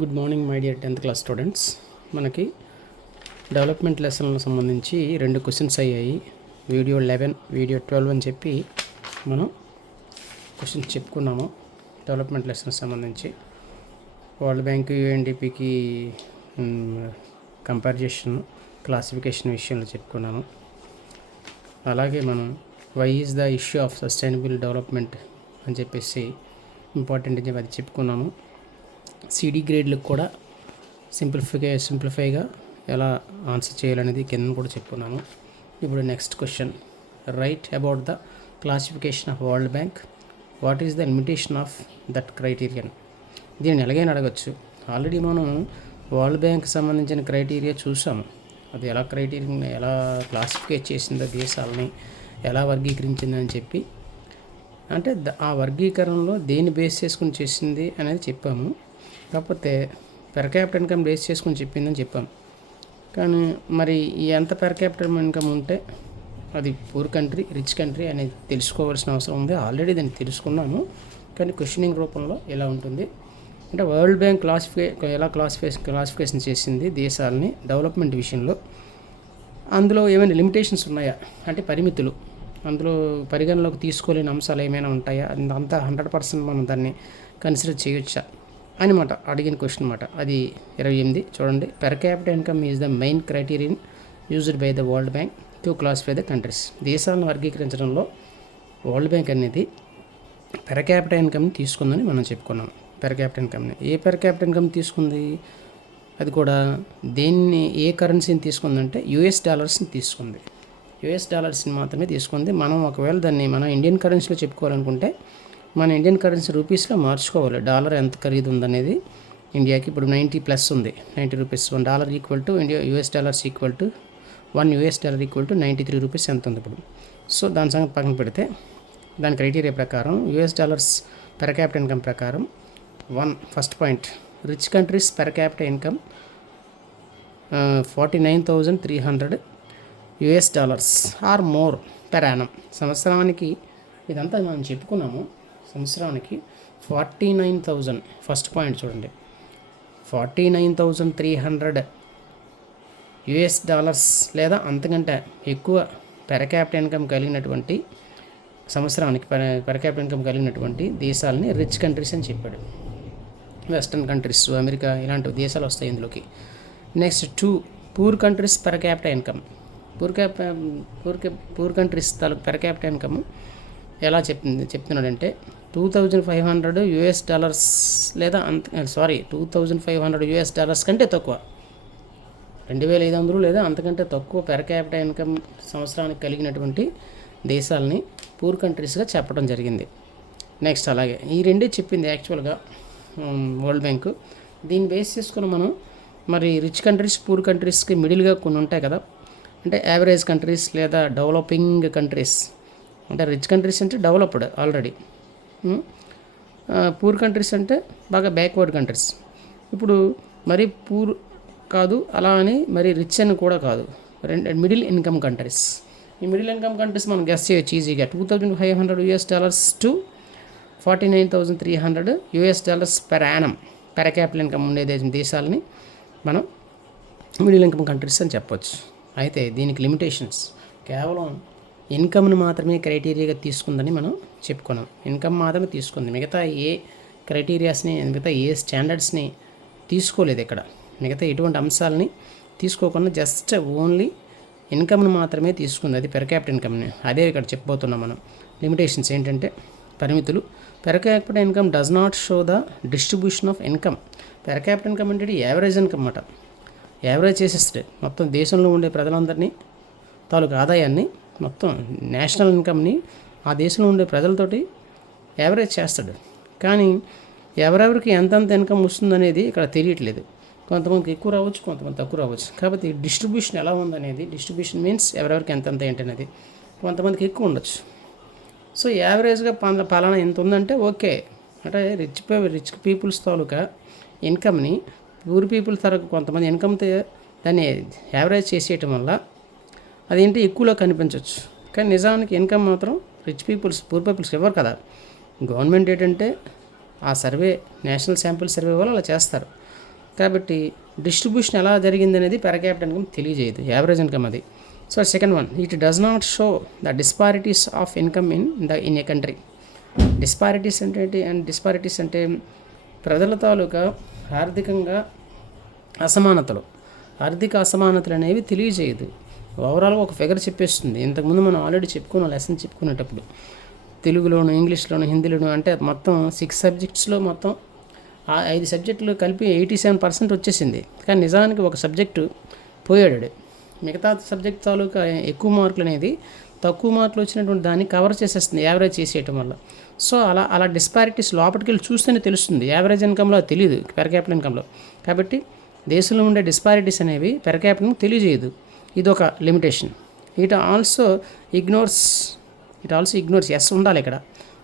Good morning my dear 10th class students. మనకి development లెసన్లకు సంబంధించి 2 questions అయ్యాయి. వీడియో 11, వీడియో 12 అని చెప్పి మనం క్వశ్చన్స్ చెప్పుకున్నాము. డెవలప్మెంట్ లెసన్కి సంబంధించి వరల్డ్ బ్యాంక్ యుఎన్డిపికి కంపారిజేషన్, క్లాసిఫికేషన్ విషయంలో చెప్పుకున్నాము. అలాగే మనం why is the issue of sustainable development అని చెప్పేసి ఇంపార్టెంట్ అని చెప్పి అది చెప్పుకున్నాము. సిడి గ్రేడ్లకు కూడా సింప్లిఫైగా ఎలా ఆన్సర్ చేయాలనేది కింద కూడా చెప్పుకున్నాము. ఇప్పుడు next question, write about the classification of world bank, what is the limitation of that criterion. దీన్ని ఎలాగైనా అడగచ్చు. ఆల్రెడీ మనం వరల్డ్ బ్యాంక్ సంబంధించిన క్రైటీరియా చూసాము. అది ఎలా క్రైటీరియన్ ఎలా క్లాసిఫై చేసిందో, దేశాలని ఎలా వర్గీకరించిందని చెప్పి, అంటే ఆ వర్గీకరణలో దేన్ని బేస్ చేసుకుని చేసింది అనేది చెప్పాము. కాకపోతే పెర్ క్యాపిటల్ ఇన్కమ్ బేస్ చేసుకుని చెప్పిందని చెప్పాం. కానీ మరి ఎంత పెర్ క్యాపిటల్ ఇన్కమ్ ఉంటే అది పూర్ కంట్రీ, రిచ్ కంట్రీ అనేది తెలుసుకోవాల్సిన అవసరం ఉంది. ఆల్రెడీ దాన్ని తెలుసుకున్నాము. కానీ క్వశ్చనింగ్ రూపంలో ఎలా ఉంటుంది అంటే వరల్డ్ బ్యాంక్ ఎలా క్లాసిఫికేషన్ చేసింది దేశాలని డెవలప్మెంట్ విషయంలో, అందులో ఏమైనా లిమిటేషన్స్ ఉన్నాయా అంటే పరిమితులు, అందులో పరిగణలోకి తీసుకోలేని అంశాలు ఏమైనా ఉంటాయా, అంతా 100% మనం దాన్ని కన్సిడర్ చేయొచ్చా అనమాట అడిగిన క్వశ్చన్ అనమాట. అది 28 చూడండి. Per capital income is the main criterion used by the world bank to classify the countries. దేశాలను వర్గీకరించడంలో వరల్డ్ బ్యాంక్ అనేది పెర్ క్యాపిటల్ ఇన్కమ్ని తీసుకుందని మనం చెప్పుకున్నాం. పెర్ క్యాపిటల్ ఇన్కమ్ని ఏ పెర్ క్యాపిటల్ ఇన్కమ్ తీసుకుంది, అది కూడా దేన్ని ఏ కరెన్సీని తీసుకుందంటే యుఎస్ డాలర్స్ని తీసుకుంది. యుఎస్ డాలర్స్ని మాత్రమే తీసుకుంది. మనం ఒకవేళ దాన్ని మనం ఇండియన్ కరెన్సీలో చెప్పుకోవాలనుకుంటే మన ఇండియన్ కరెన్సీ రూపీస్లో మార్చుకోవాలి. డాలర్ ఎంత ఖరీదు ఉందనేది ఇండియాకి ఇప్పుడు 90+ ఉంది. 90 rupees. $1 equal to US dollars equal to $1 equal to 93 rupees ఎంత ఉంది ఇప్పుడు. సో దాని సంగతి పక్కన పెడితే దాని క్రైటీరియా ప్రకారం US dollars per capital income ప్రకారం first point, rich countries per capital income $49,300 or more per annum. సంవత్సరానికి ఇదంతా మనం చెప్పుకున్నాము. సంవత్సరానికి 49,000 ఫస్ట్ పాయింట్ చూడండి, $49,300 లేదా అంతకంటే ఎక్కువ పెర్ క్యాపిటల్ ఇన్కమ్ కలిగినటువంటి సంవత్సరానికి పెర్ క్యాపిటల్ ఇన్కమ్ కలిగినటువంటి దేశాలని రిచ్ కంట్రీస్ అని చెప్పాడు. వెస్టర్న్ కంట్రీస్, అమెరికా ఇలాంటి దేశాలు వస్తాయి ఇందులోకి. Next 2, poor countries per capital income. Poor countries తాలూకు పెర్ క్యాపిటల్ ఇన్కమ్ ఎలా చెప్తున్నాడంటే $2,500 లేదా $2,500 కంటే తక్కువ, 2,500 లేదా అంతకంటే తక్కువ పెర్ క్యాపిటల్ ఇన్కమ్ సంవత్సరానికి కలిగినటువంటి దేశాలని పూర్ కంట్రీస్గా చెప్పడం జరిగింది. నెక్స్ట్ అలాగే ఈ రెండే చెప్పింది యాక్చువల్గా వరల్డ్ బ్యాంకు. దీన్ని బేస్ చేసుకుని మనం మరి రిచ్ కంట్రీస్, పూర్ కంట్రీస్కి మిడిల్గా కొన్ని ఉంటాయి కదా, అంటే యావరేజ్ కంట్రీస్ లేదా డెవలపింగ్ కంట్రీస్. అంటే రిచ్ కంట్రీస్ అంటే డెవలప్డ్ ఆల్రెడీ, పూర్ కంట్రీస్ అంటే బాగా బ్యాక్వర్డ్ కంట్రీస్. ఇప్పుడు మరి పూర్ కాదు, అలా అని మరి రిచ్ అని కూడా కాదు, మిడిల్ ఇన్కమ్ కంట్రీస్. ఈ మిడిల్ ఇన్కమ్ కంట్రీస్ మనం గెస్ చేయొచ్చు ఈజీగా. $2,500 to $49,300 per Yanam per capital income ఉండే దేశాలని మనం మిడిల్ ఇన్కమ్ కంట్రీస్ అని చెప్పొచ్చు. అయితే దీనికి లిమిటేషన్స్, కేవలం ఇన్కమ్ని మాత్రమే క్రైటీరియాగా తీసుకుందని మనం చెప్పుకున్నాం. ఇన్కమ్ మాత్రమే తీసుకుంది, మిగతా ఏ క్రైటీరియాస్ని, మిగతా ఏ స్టాండర్డ్స్ని తీసుకోలేదు. ఇక్కడ మిగతా ఎటువంటి అంశాలని తీసుకోకుండా జస్ట్ ఓన్లీ ఇన్కమ్ని మాత్రమే తీసుకుంది, అది పెర్ క్యాపిటల్ ఇన్కమ్ని. అదే ఇక్కడ చెప్పబోతున్నాం మనం. లిమిటేషన్స్ ఏంటంటే పరిమితులు. Per capital income does not show the distribution of income. Per capital income అంటే యావరేజ్ ఇన్కమ్ అన్నమాట. యావరేజ్ చేసేస్తాడు మొత్తం దేశంలో ఉండే ప్రజలందరినీ తాలూకు ఆదాయాన్ని, మొత్తం నేషనల్ ఇన్కమ్ని ఆ దేశంలో ఉండే ప్రజలతోటి యావరేజ్ చేస్తాడు. కానీ ఎవరెవరికి ఎంతంత ఇన్కమ్ వస్తుందనేది ఇక్కడ తెలియట్లేదు. కొంతమందికి ఎక్కువ రావచ్చు, కొంతమంది తక్కువ రావచ్చు. కాబట్టి డిస్ట్రిబ్యూషన్ ఎలా ఉందనేది, డిస్ట్రిబ్యూషన్ మీన్స్ ఎవరెవరికి ఎంతంత ఏంటనేది, కొంతమందికి ఎక్కువ ఉండొచ్చు. సో యావరేజ్గా పలానా ఎంత ఉందంటే ఓకే, అంటే రిచ్ పీపుల్స్ తాలూకా ఇన్కమ్ని పూర్ పీపుల్ తరకు కొంతమంది ఇన్కమ్తో దాన్ని యావరేజ్ చేసేయటం వల్ల అదేంటి ఎక్కువలో కనిపించవచ్చు. కానీ నిజానికి ఇన్కమ్ మాత్రం రిచ్ పీపుల్స్, పూర్ పీపుల్స్ ఎవరు కదా. గవర్నమెంట్ ఏంటంటే ఆ సర్వే, నేషనల్ శాంపుల్ సర్వే వాళ్ళు అలా చేస్తారు. కాబట్టి డిస్ట్రిబ్యూషన్ ఎలా జరిగింది అనేది పెర్ క్యాపిటల్ ఇన్కమ్ తెలియజేయదు, యావరేజ్ ఇన్కమ్ అది. So second one, it does not show the disparities of income in a country. Disparities అంటే ఏంటి? అండ్ డిస్పారిటీస్ అంటే ప్రజల తాలూకా ఆర్థిక అసమానతలు అనేవి తెలియజేయదు. ఓవరాల్గా ఒక ఫిగర్ చెప్పేస్తుంది. ఇంతకుముందు మనం ఆల్రెడీ లెసన్ చెప్పుకునేటప్పుడు తెలుగులోను, ఇంగ్లీష్లోను, హిందీలోను, అంటే మొత్తం 6 సబ్జెక్ట్స్లో మొత్తం 5 సబ్జెక్టులు కలిపి 87% వచ్చేసింది. కానీ నిజానికి ఒక సబ్జెక్టు పోయాడు. మిగతా సబ్జెక్ట్ తాలూకా ఎక్కువ మార్కులు అనేది తక్కువ మార్కులు వచ్చినటువంటి దాన్ని కవర్ చేసేస్తుంది యావరేజ్ చేసేయటం వల్ల. సో అలా డిస్పారిటీస్ లోపలికి వెళ్ళి చూస్తేనే తెలుస్తుంది. యావరేజ్ ఇన్కంలో తెలియదు, పెర్ క్యాపిటల్ ఇన్కంలో. కాబట్టి దేశంలో ఉండే డిస్పారిటీస్ అనేవి పెర్ క్యాపిటల్ ఇన్కమ్ తెలియజేయదు. ఇదొక limitation. It also ignores S ఉండాలి ఇక్కడ.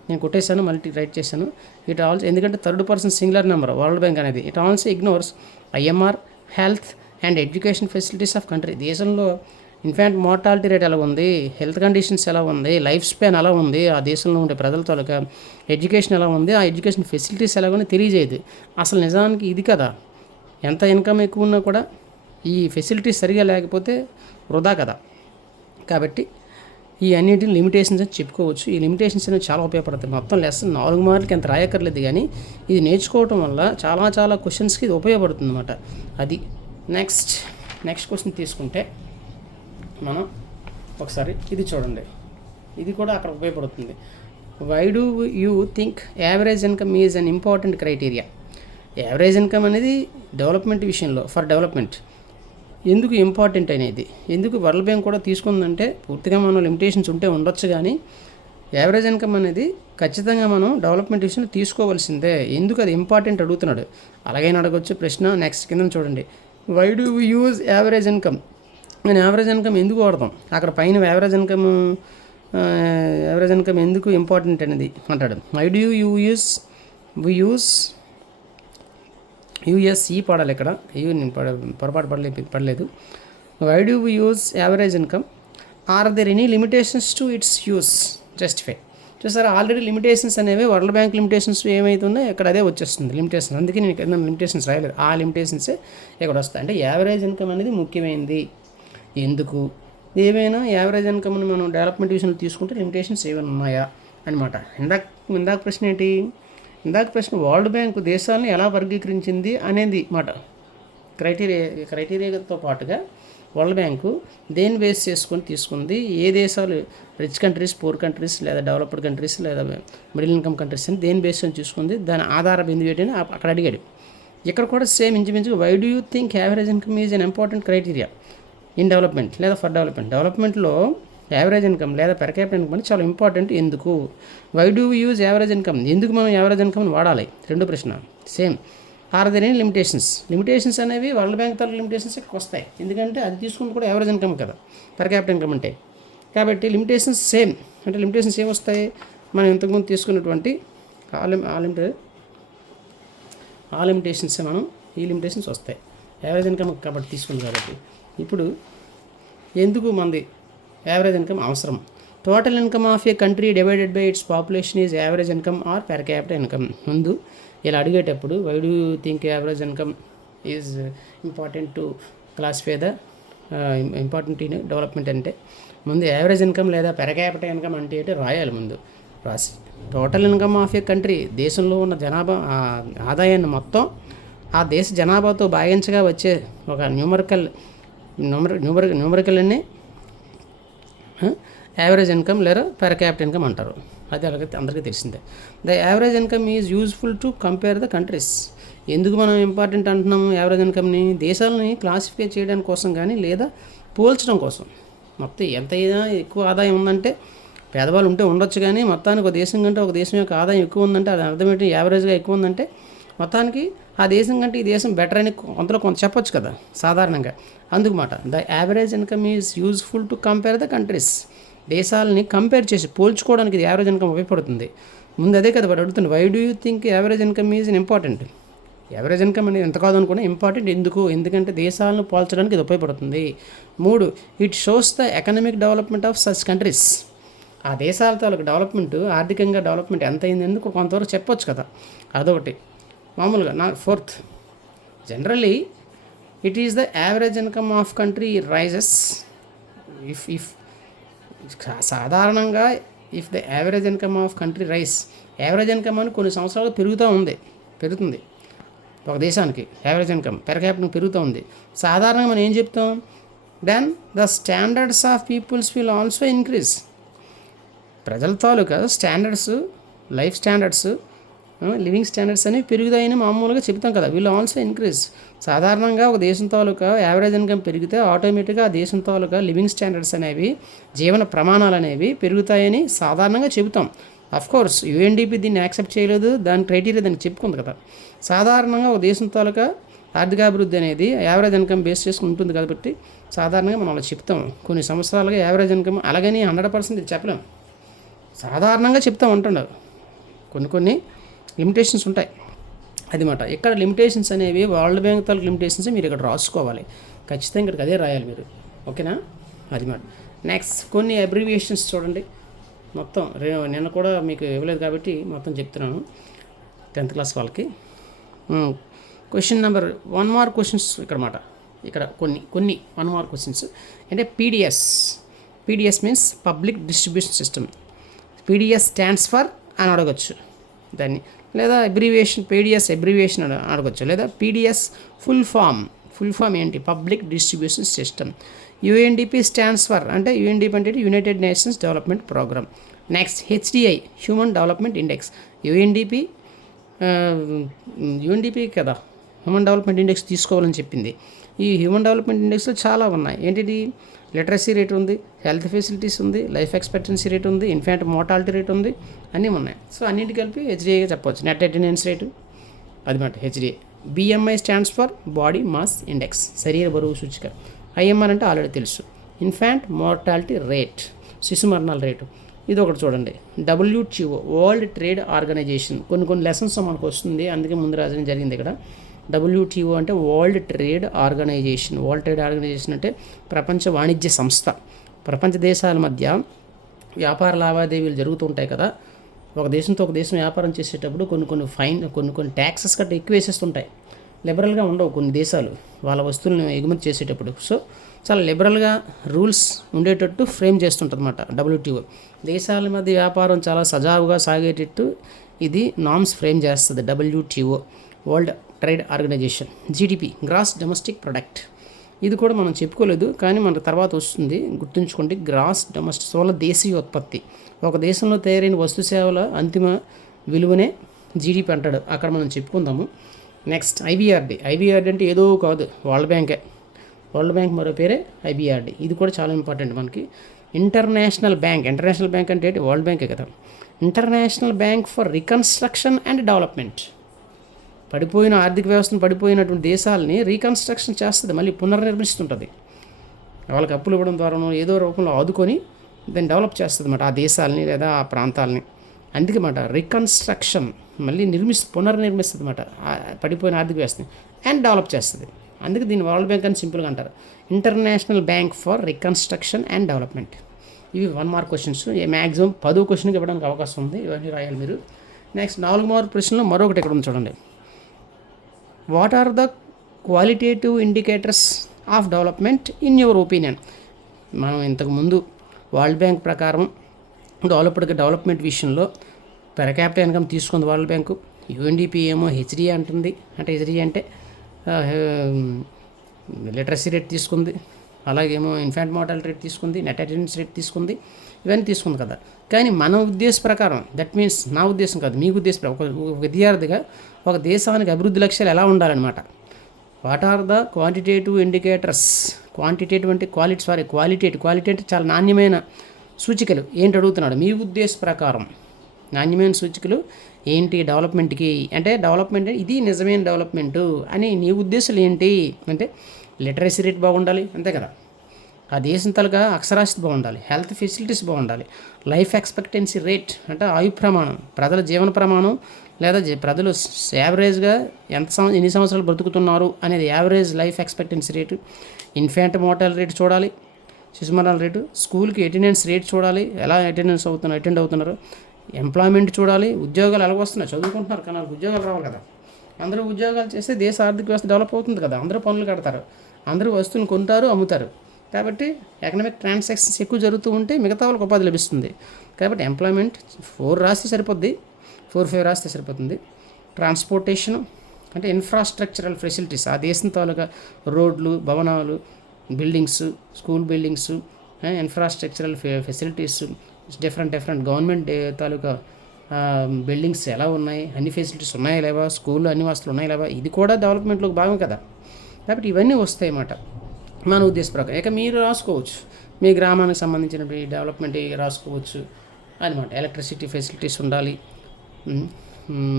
నేను కొట్టేశాను, మళ్ళీ రైట్ చేశాను. ఇట్ ఆల్సో, ఎందుకంటే third person singular number world bank అనేది. It also ignores IMR, health and education facilities of country. దేశంలో ఇన్ఫాంట్ మార్టాలిటీ రేట్ ఎలా ఉంది, హెల్త్ కండిషన్స్ ఎలా ఉంది, లైఫ్ స్పాన్ ఎలా ఉంది, ఆ దేశంలో ఉండే ప్రజల తాలూకా ఎడ్యుకేషన్ ఎలా ఉంది, ఆ ఎడ్యుకేషన్ ఫెసిలిటీస్ ఎలా ఉంది తెలియజేయదు. అసలు నిజానికి ఇది కదా, ఎంత ఇన్కమ్ ఎక్కువ ఉన్నా కూడా ఈ ఫెసిలిటీస్ సరిగా లేకపోతే వృధా కదా. కాబట్టి ఈ అన్నింటిని లిమిటేషన్స్ అని చెప్పుకోవచ్చు. ఈ లిమిటేషన్స్ అనేవి చాలా ఉపయోగపడతాయి. మొత్తం లెసన్ 4 మార్కులకి ఎంత రాయక్కర్లేదు, కానీ ఇది నేర్చుకోవటం వల్ల చాలా క్వశ్చన్స్కి ఇది ఉపయోగపడుతుంది అన్నమాట. అది నెక్స్ట్ క్వశ్చన్ తీసుకుంటే మనం ఒకసారి ఇది చూడండి. ఇది కూడా అక్కడ ఉపయోగపడుతుంది. Why do you think average income is an important criteria? Average income అనేది డెవలప్మెంట్ విషయంలో, ఫర్ డెవలప్మెంట్ ఎందుకు ఇంపార్టెంట్ అనేది, ఎందుకు వరల్డ్ బ్యాంక్ కూడా తీసుకుందంటే పూర్తిగా మనం లిమిటేషన్స్ ఉంటే ఉండొచ్చు, కానీ యావరేజ్ ఇన్కమ్ అనేది ఖచ్చితంగా మనం డెవలప్మెంట్ విషయంలో తీసుకోవాల్సిందే. ఎందుకు అది ఇంపార్టెంట్ అడుగుతున్నాడు. అలాగైనా అడగొచ్చు ప్రశ్న. నెక్స్ట్ కింద చూడండి, why do use average income? నేను యావరేజ్ ఇన్కమ్ ఎందుకు వాడతాం? అక్కడ పైన యావరేజ్ ఇన్కమ్ ఎందుకు ఇంపార్టెంట్ అనేది అంటాడు. Why do you use U S E పడాలి ఇక్కడ, పొరపాటు పడలేదు. Why do use average income? Are there any limitations to its use justify? చూసారా, ఆల్రెడీ లిమిటేషన్స్ అనేవి వరల్డ్ బ్యాంక్ లిమిటేషన్స్ ఏమవుతుందో ఇక్కడ అదే వచ్చేస్తుంది లిమిటేషన్. అందుకే నేను ఇక్కడ లిమిటేషన్స్ రాయలేదు, ఆ లిమిటేషన్సే ఇక్కడ వస్తాయి. అంటే యావరేజ్ ఇన్కమ్ అనేది ముఖ్యమైనది. ఎందుకు? ఏమైనా యావరేజ్ ఇన్కమ్ని మనం డెవలప్మెంట్ విషయంలో తీసుకుంటే లిమిటేషన్స్ ఏమైనా ఉన్నాయా అనమాట. ఇందాక ప్రశ్న ఏంటి? ఇందాక ప్రశ్న వరల్డ్ బ్యాంక్ దేశాలను ఎలా వర్గీకరించింది అనేది మాట. క్రైటీరియాతో పాటుగా వరల్డ్ బ్యాంకు దేన్ని బేస్ చేసుకొని తీసుకుంది, ఏ దేశాలు రిచ్ కంట్రీస్, పూర్ కంట్రీస్, లేదా డెవలప్డ్ కంట్రీస్, లేదా మిడిల్ ఇన్కమ్ కంట్రీస్ అని దేని బేస్ అని చూసుకుంది, దాని ఆధార బిందువు ఏంటని అక్కడ అడిగాడు. ఇక్కడ కూడా సేమ్ ఇంచుమించుగా why do you think average income is an important criteria in development లేదా ఫర్ డెవలప్మెంట్? డెవలప్మెంట్లో యావరేజ్ ఇన్కమ్ లేదా పెర్ క్యాపిటల్ ఇన్కమ్ చాలా ఇంపార్టెంట్. ఎందుకు? Why do use average income? ఎందుకు మనం యావరేజ్ ఇన్కమ్ని వాడాలి? రెండో ప్రశ్న same. Are there any limitations అనేవి వరల్డ్ బ్యాంక్ తరఫు లిమిటేషన్స్ వస్తాయి, ఎందుకంటే అది తీసుకుని కూడా యావరేజ్ ఇన్కమ్ కదా పెర్ క్యాపిటల్ ఇన్కమ్ అంటే. కాబట్టి లిమిటేషన్స్ సేమ్. అంటే లిమిటేషన్స్ ఏమొస్తాయి? మనం ఇంతకుముందు తీసుకున్నటువంటి ఆ లిమిటేషన్సే మనం ఈ లిమిటేషన్స్ వస్తాయి యావరేజ్ ఇన్కమ్ కాబట్టి తీసుకుంది. కాబట్టి ఇప్పుడు ఎందుకు మనది యావరేజ్ ఇన్కమ్ అవసరం? Total income of a country divided by its population is average income or per capital income. ముందు ఇలా అడిగేటప్పుడు why do you think average income is important to classify the important in development అంటే ముందు average income లేదా per capital income అంటే రాయాలి. ముందు రాసి total income of a country, దేశంలో ఉన్న జనాభా ఆదాయాన్ని మొత్తం ఆ దేశ జనాభాతో భాగించగా వచ్చే ఒక న్యూమరికల్ అన్ని యావరేజ్ ఇన్కమ్ లేదా పెర్ క్యాపిటల్ ఇన్కమ్ అంటారు. అది అలాగే అందరికీ తెలిసిందే. The average income is useful to compare the countries. ఎందుకు మనం ఇంపార్టెంట్ అంటున్నాము యావరేజ్ ఇన్కమ్ని? దేశాలని క్లాసిఫై చేయడానికి కోసం కానీ లేదా పోల్చడం కోసం. మొత్తం ఎంతైనా ఎక్కువ ఆదాయం ఉందంటే పేదవాళ్ళు ఉంటే ఉండొచ్చు, కానీ మొత్తానికి ఒక దేశం కంటే ఒక దేశం యొక్క ఆదాయం ఎక్కువ ఉందంటే అది అర్థం ఏంటి? యావరేజ్గా ఎక్కువ ఉందంటే మొత్తానికి ఆ దేశం కంటే ఈ దేశం బెటర్ అని కొంత చెప్పొచ్చు కదా సాధారణంగా. అందుకు మాట the average income is useful to compare the countries. దేశాలని కంపేర్ చేసి పోల్చుకోవడానికి ఇది యావరేజ్ ఇన్కమ్ ఉపయోగపడుతుంది. ముందు అదే కదా వాడు అడుగుతుంది, why do you think average income is important? Average income అనేది ఎంత కాదు అనుకున్నా ఇంపార్టెంట్. ఎందుకంటే దేశాలను పోల్చడానికి ఇది ఉపయోగపడుతుంది. 3, it shows the economic development of such countries. ఆ దేశాల తాలూకు డెవలప్మెంట్, ఆర్థికంగా డెవలప్మెంట్ ఎంత అయింది ఎందుకు కొంతవరకు చెప్పొచ్చు కదా. అదొకటి. మామూలుగా 4th generally it is the average income of country rises if సాధారణంగా if the average income of country rise, average income అని కొన్ని సంవత్సరాలు పెరుగుతుంది ఒక దేశానికి యావరేజ్ ఇన్కమ్ పెర్ క్యాపిటల్ పెరుగుతూ ఉంది. సాధారణంగా మనం ఏం చెప్తాం, then the standards of peoples will also increase. ప్రజల తాలూకా standards, life standards, living standards అనేవి పెరుగుతాయని మామూలుగా చెప్తాం కదా. Will also increase. సాధారణంగా ఒక దేశం తాలూకా యావరేజ్ ఇన్కమ్ పెరిగితే ఆటోమేటిక్గా ఆ దేశం తాలూకా లివింగ్ స్టాండర్డ్స్ అనేవి, జీవన ప్రమాణాలు అనేవి పెరుగుతాయని సాధారణంగా చెబుతాం. అఫ్కోర్స్ యుఎన్డిపి దీన్ని యాక్సెప్ట్ చేయలేదు, దాని క్రైటీరియా దానికి చెప్పుకుంది కదా. సాధారణంగా ఒక దేశం తాలూకా ఆర్థికాభివృద్ధి అనేది యావరేజ్ ఇన్కమ్ బేస్ చేసుకుని ఉంటుంది కాబట్టి సాధారణంగా మనం అలా చెప్తాం. కొన్ని సంవత్సరాలుగా యావరేజ్ ఇన్కమ్ అలాగని 100% ఇది చెప్పలేం, సాధారణంగా చెప్తాం అంటున్నారు. కొన్ని లిమిటేషన్స్ ఉంటాయి అది మాట. ఇక్కడ లిమిటేషన్స్ అనేవి వరల్డ్ బ్యాంక్ తాలూకు లిమిటేషన్స్ మీరు ఇక్కడ రాసుకోవాలి, ఖచ్చితంగా ఇక్కడికి అదే రాయాలి మీరు, ఓకేనా? అది మాట. నెక్స్ట్ కొన్ని అబ్రివియేషన్స్ చూడండి. మొత్తం నిన్న కూడా మీకు ఇవ్వలేదు కాబట్టి మొత్తం చెప్తున్నాను 10th క్లాస్ వాళ్ళకి. క్వశ్చన్ నెంబర్ 1 మార్క్ క్వశ్చన్స్ ఇక్కడ కొన్ని 1 మార్క్ క్వశ్చన్స్. అంటే PDS means public distribution system. PDS stands for అని అడగచ్చు దాన్ని, లేదా అబ్రివియేషన్ పీడిఎస్ అబ్రివియేషన్ అడగచ్చు, లేదా పీడిఎస్ ఫుల్ ఫామ్ ఏంటి, public distribution system. UNDP stands for అంటే యుఎన్డిపి అంటే United Nations development programme. Next HDI human development index. UNDP కదా హ్యూమన్ డెవలప్మెంట్ ఇండెక్స్ తీసుకోవాలని చెప్పింది. ఈ హ్యూమన్ డెవలప్మెంట్ ఇండెక్స్లో చాలా ఉన్నాయి. ఏంటిది, లిటరసీ రేట్ ఉంది, హెల్త్ ఫెసిలిటీస్ ఉంది, లైఫ్ ఎక్స్పెక్టెన్సీ రేట్ ఉంది, ఇన్ఫాంట్ మోర్టాలిటీ రేట్ ఉంది, అన్నీ ఉన్నాయి. సో అన్నింటి కలిపి హెచ్డిఐగా చెప్పవచ్చు. నెట్ అటెండెన్స్ రేటు అది మాట HDI. BMI stands for body mass index, శరీర బరువు సూచిక. ఐఎంఆర్ అంటే ఆల్రెడీ తెలుసు, ఇన్ఫాంట్ మోర్టాలిటీ రేట్, శిశు మరణాల రేటు. ఇది ఒకటి చూడండి. WTO World Trade Organization. కొన్ని లెసన్స్ మనకు వస్తుంది, అందుకే ముందు రాజడం జరిగింది ఇక్కడ. WTO అంటే World Trade Organization. World Trade Organization అంటే ప్రపంచ వాణిజ్య సంస్థ. ప్రపంచ దేశాల మధ్య వ్యాపార లావాదేవీలు జరుగుతుంటాయి కదా. ఒక దేశంతో ఒక దేశం వ్యాపారం చేసేటప్పుడు కొన్ని ట్యాక్సెస్ గట్రా ఎక్కువ వేసేస్తుంటాయి. లిబరల్గా ఉండవు కొన్ని దేశాలు వాళ్ళ వస్తువులను ఎగుమతి చేసేటప్పుడు. సో చాలా లిబరల్గా రూల్స్ ఉండేటట్టు ఫ్రేమ్ చేస్తుంటుంది అన్నమాట WTO. దేశాల మధ్య వ్యాపారం చాలా సజావుగా సాగేటట్టు ఇది నామ్స్ ఫ్రేమ్ చేస్తుంది WTO World Trade Organization. GDP gross domestic product. ఇది కూడా మనం చెప్పుకోలేదు కానీ మనకు తర్వాత వస్తుంది, గుర్తుంచుకోండి. గ్రాస్ డొమెస్టిక్ స్థూల దేశీయ ఉత్పత్తి. ఒక దేశంలో తయారైన వస్తు సేవల అంతిమ విలువనే జీడిపి అంటాడు, అక్కడ మనం చెప్పుకుందాము. నెక్స్ట్ ఐబీఆర్డి అంటే ఏదో కాదు, వరల్డ్ బ్యాంక్ మరో పేరే ఐబీఆర్డి. ఇది కూడా చాలా ఇంపార్టెంట్ మనకి. ఇంటర్నేషనల్ బ్యాంక్ అంటే ఏంటి, వరల్డ్ బ్యాంకే కదా. International bank for reconstruction and development. పడిపోయిన ఆర్థిక వ్యవస్థను, పడిపోయినటువంటి దేశాలని రీకన్స్ట్రక్షన్ చేస్తుంది, మళ్ళీ పునర్నిర్మిస్తుంటుంది. వాళ్ళకి అప్పులు ఇవ్వడం ద్వారానో ఏదో రూపంలో ఆదుకొని దాన్ని డెవలప్ చేస్తుంది అన్నమాట ఆ దేశాలని లేదా ఆ ప్రాంతాలని. అందుకే మాట రీకన్స్ట్రక్షన్, మళ్ళీ పునర్నిర్మిస్తుంది అన్నమాట పడిపోయిన ఆర్థిక వ్యవస్థని, అండ్ డెవలప్ చేస్తుంది. అందుకే దీన్ని వరల్డ్ బ్యాంక్ అని సింపుల్గా అంటారు. International bank for reconstruction and development. ఇవి 1 మార్క్ క్వశ్చన్స్. మ్యాక్సిమం 10 క్వశ్చన్కి ఇవ్వడానికి అవకాశం ఉంది, ఇవన్నీ రాయాలి మీరు. నెక్స్ట్ 4 మార్క్ ప్రశ్నలో మరొకటి ఇక్కడ ఉంది చూడండి. What are the qualitative indicators of development in your opinion? మనం ఇంతకుముందు వరల్డ్ బ్యాంక్ ప్రకారం డెవలప్మెంట్ విషయంలో పెర్ క్యాపిటల్ ఇన్కమ్ తీసుకుంది వరల్డ్ బ్యాంకు. యుఎన్డిపి ఏమో హెచ్డిఏ అంటుంది, అంటే హెచ్డిఏ అంటే లిటరసీ రేట్ తీసుకుంది, అలాగేమో ఇన్ఫాంట్ మోర్టాలిటీ రేట్ తీసుకుంది, నెట్ అటెండెన్స్ రేట్ తీసుకుంది, ఇవన్నీ తీసుకుంది కదా. కానీ మన ఉద్దేశ ప్రకారం, దట్ మీన్స్ నా ఉద్దేశం కాదు, మీ ఉద్దేశం ప్రకారం, ఒక విద్యార్థిగా ఒక దేశానికి అభివృద్ధి లక్ష్యాలు ఎలా ఉండాలన్నమాట. What are the quantitative indicators? Quantitative అంటే క్వాలిటేటివ్ అంటే చాలా నాణ్యమైన సూచికలు ఏంటి అడుగుతున్నాడు. మీ ఉద్దేశ ప్రకారం నాణ్యమైన సూచికలు ఏంటి డెవలప్మెంట్కి? అంటే డెవలప్మెంట్ ఇది నిజమైన డెవలప్మెంటు అని నీ ఉద్దేశాలు ఏంటి అంటే లిటరసీ రేట్ బాగుండాలి, అంతే కదా. ఆ దేశం తలగా అక్షరాస్యత బాగుండాలి, హెల్త్ ఫెసిలిటీస్ బాగుండాలి, లైఫ్ ఎక్స్పెక్టెన్సీ రేట్ అంటే ఆయు ప్రమాణం, ప్రజల జీవన ప్రమాణం లేదా ప్రజలు యావరేజ్గా ఎన్ని సంవత్సరాలు బ్రతుకుతున్నారు అనేది average life expectancy rate, infant mortality rate చూడాలి, శిశుమరణాల రేటు, స్కూల్కి అటెండెన్స్ రేట్ చూడాలి, ఎలా అటెండ్ అవుతున్నారు, ఎంప్లాయ్మెంట్ చూడాలి, ఉద్యోగాలు ఎలాగ వస్తున్నాయి, చదువుకుంటున్నారు కానీ వాళ్ళకి ఉద్యోగాలు రావాలి కదా, అందరూ ఉద్యోగాలు చేస్తే దేశ ఆర్థిక వ్యవస్థ డెవలప్ అవుతుంది కదా, అందరూ పనులు కడతారు, అందరూ వస్తువులు కొంటారు, అమ్ముతారు. కాబట్టి ఎకనామిక్ ట్రాన్సాక్షన్స్ ఎక్కువ జరుగుతూ ఉంటే మిగతా వాళ్ళకి ఉపాధి లభిస్తుంది. కాబట్టి ఎంప్లాయ్మెంట్ 4 రాస్తే సరిపోద్ది, 4-5 రాస్తే సరిపోతుంది. ట్రాన్స్పోర్టేషన్ అంటే ఇన్ఫ్రాస్ట్రక్చరల్ ఫెసిలిటీస్, ఆ దేశం తాలూకా రోడ్లు, భవనాలు, buildings, school buildings, infrastructural facilities, different government తాలూకా బిల్డింగ్స్ ఎలా ఉన్నాయి, అన్ని ఫెసిలిటీస్ ఉన్నాయా లేవా, స్కూల్లో అన్ని వసతులు ఉన్నాయా లేవా, ఇది కూడా డెవలప్మెంట్లోకి భాగం కదా. కాబట్టి ఇవన్నీ వస్తాయి అన్నమాట మన ఉద్దేశ ప్రకారం. ఇక మీరు రాసుకోవచ్చు, మీ గ్రామానికి సంబంధించిన డెవలప్మెంట్ రాసుకోవచ్చు అనమాట. ఎలక్ట్రిసిటీ ఫెసిలిటీస్ ఉండాలి,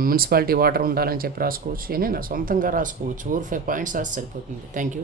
మున్సిపాలిటీ వాటర్ ఉండాలని చెప్పి రాసుకోవచ్చు. ఏమైనా సొంతంగా రాసుకోవచ్చు. 4-5 పాయింట్స్ రాసి సరిపోతుంది. Thank you.